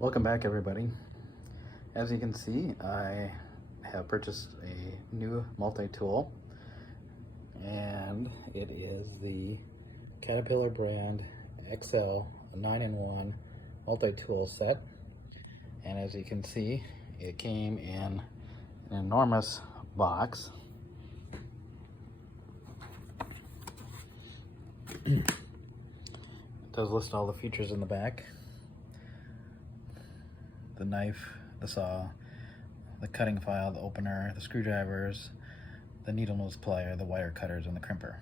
Welcome back, everybody. As you can see, I have purchased a new multi-tool, and it is the Caterpillar brand XL 9-in-1 multi-tool set. And as you can see, it came in an enormous box. It does list all the features in the back: the knife, the saw, the cutting file, the opener, the screwdrivers, the needle nose plier, the wire cutters, and the crimper.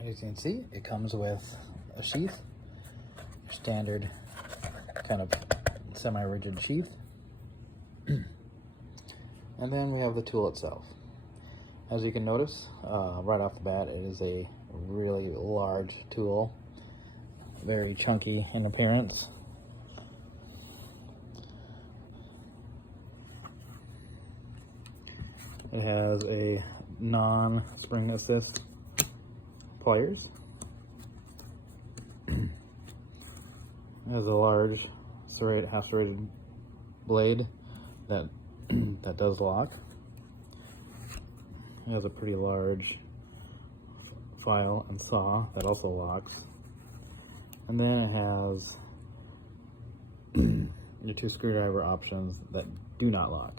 As you can see, it comes with a sheath, standard kind of semi-rigid sheath. And then we have the tool itself. As you can notice, right off the bat, it is a really large tool, very chunky in appearance. It has a non-spring assist pliers. It has a large half serrated blade that does lock. It has a pretty large file and saw that also locks. And then it has your two screwdriver options that do not lock.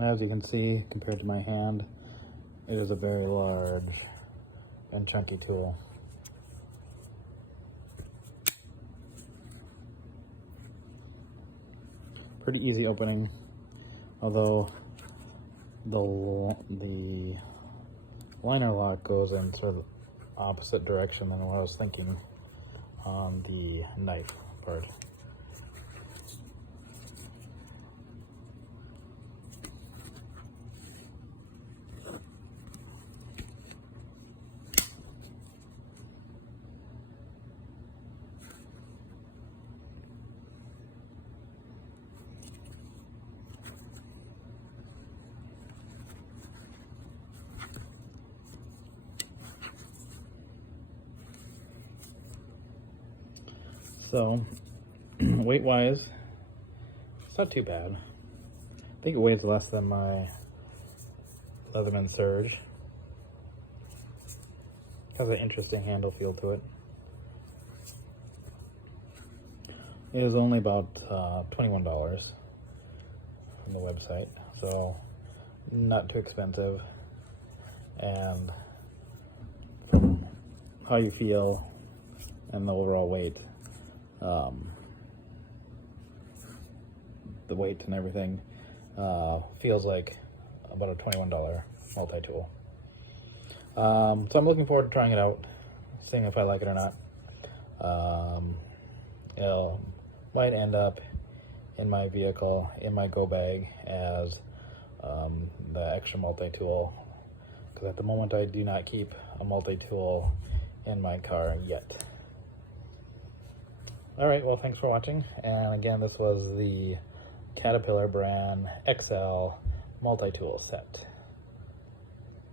As you can see, compared to my hand, it is a very large and chunky tool. Pretty easy opening, although the liner lock goes in sort of opposite direction than what I was thinking on the knife part. So, weight-wise, it's not too bad. I think it weighs less than my Leatherman Surge. It has an interesting handle feel to it. It was only about $21 from the website, so not too expensive. And from how you feel and the overall weight, the weight and everything feels like about a $21 multi-tool. So I'm looking forward to trying it out, seeing if I like it or not. It might end up in my vehicle, in my go bag, as the extra multi-tool, because at the moment I do not keep a multi-tool in my car yet. Alright, well, thanks for watching, and again, this was the Caterpillar brand XL multi-tool set.